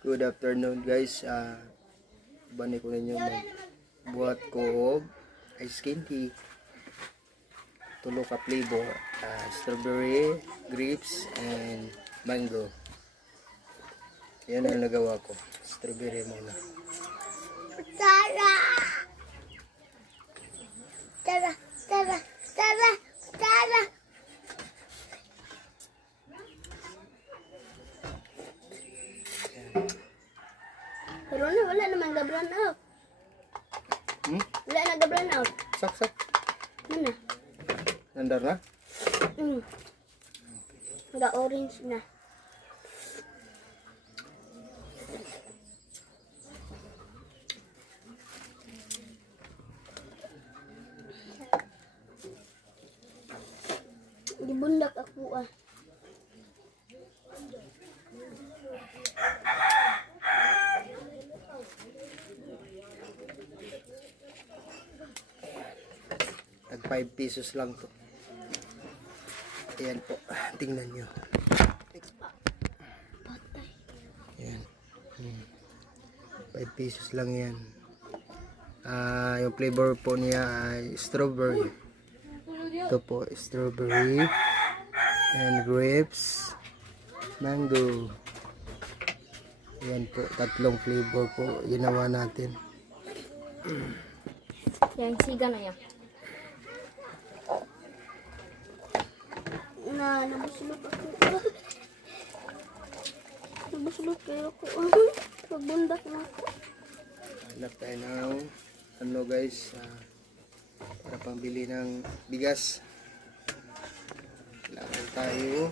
Good afternoon guys. Bani ko ninyo magbuhat ko og ice candy. Tulo ka flavor, strawberry, grapes, and mango. Yan ang nagawa ko. Strawberry muna. Tara! Tara! Tara! Tara! Tara! Pero na, wala naman ga-brown out. Wala na ga-brown out. Sak. Ano? Nandar na? Ga-orange na. Dibundak ako ah. Tag 5 pesos lang to. Ayan po. Tingnan nyo. Patay. Ayan. 5 pesos lang yan. Yung flavor po niya ay strawberry. Ito po, strawberry and grapes, mango. Ayan po, tatlong flavor po ginawa natin. Yan, siga na yan. Nabusulok ako. Nabusulok kayo ako. Pagbundak na ako. Hanap tayo ng ano guys, para pambili ng bigas. Kailangan tayo